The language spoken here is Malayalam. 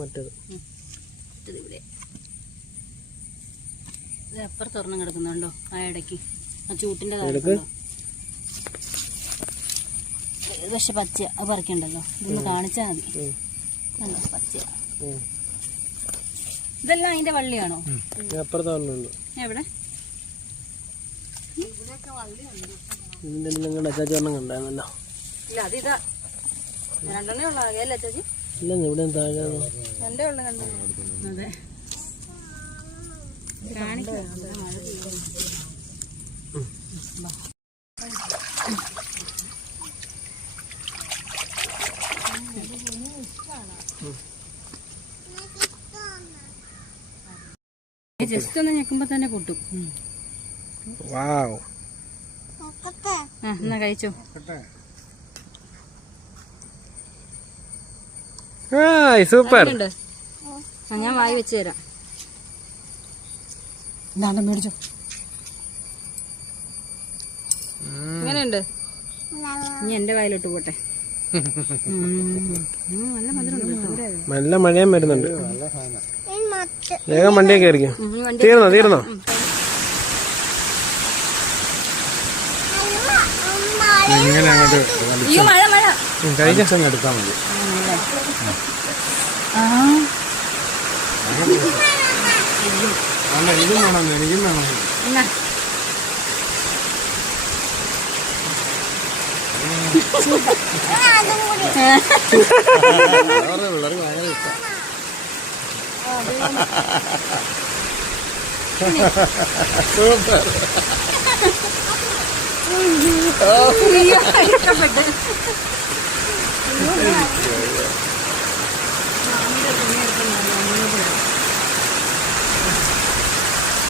മറ്റേത് ഇവിടെ അപ്പുറത്ത് ഒരെണ്ണം കിടക്കുന്നുണ്ടോ ആ ഇടയ്ക്ക് ആ ചൂട്ടിന്റെ പക്ഷെ പച്ച അത് പറിക്കണ്ടല്ലോ ഇതൊന്ന് കാണിച്ചാൽ മതി. പച്ച ഇതെല്ലാം അതിന്റെ വള്ളിയാണോ? എവിടെ ഇവിടെയൊക്കെ വള്ളിയുണ്ട്. അച്ചാച്ചി കണ്ടായിരുന്നല്ലോ. ഇല്ല അതിതാ രണ്ടെണ്ണേ ഉള്ള അല്ലേ അച്ചാച്ചി? ഇല്ല ഇവിടെ താഴെ രണ്ടേ ഉള്ളു കണ്ടു. അതെ കാണിക്കാം. ജസ്റ്റ് ഒന്ന് ഞെക്കുമ്പോ തന്നെ പൊട്ടും. എന്നാ കഴിച്ചോ. സൂപ്പർ. ഞാൻ വായി വെച്ച് തരാം. എന്താണ്ട് മേടിച്ചോ. എങ്ങനെയുണ്ട്? ഇനി എന്റെ വായിലോട്ട് പോട്ടെ. നല്ല മധുരം. നല്ല മഴയും വരുന്നുണ്ട്. വേഗം വണ്ടിയെ കയറിക്കും. തീർന്നോ? ഇങ്ങനെ അങ്ങോട്ട് എടുത്താൽ മതി. അല്ല ഇതും വേണം, എനിക്കും വേണം. സൂപ്പർ.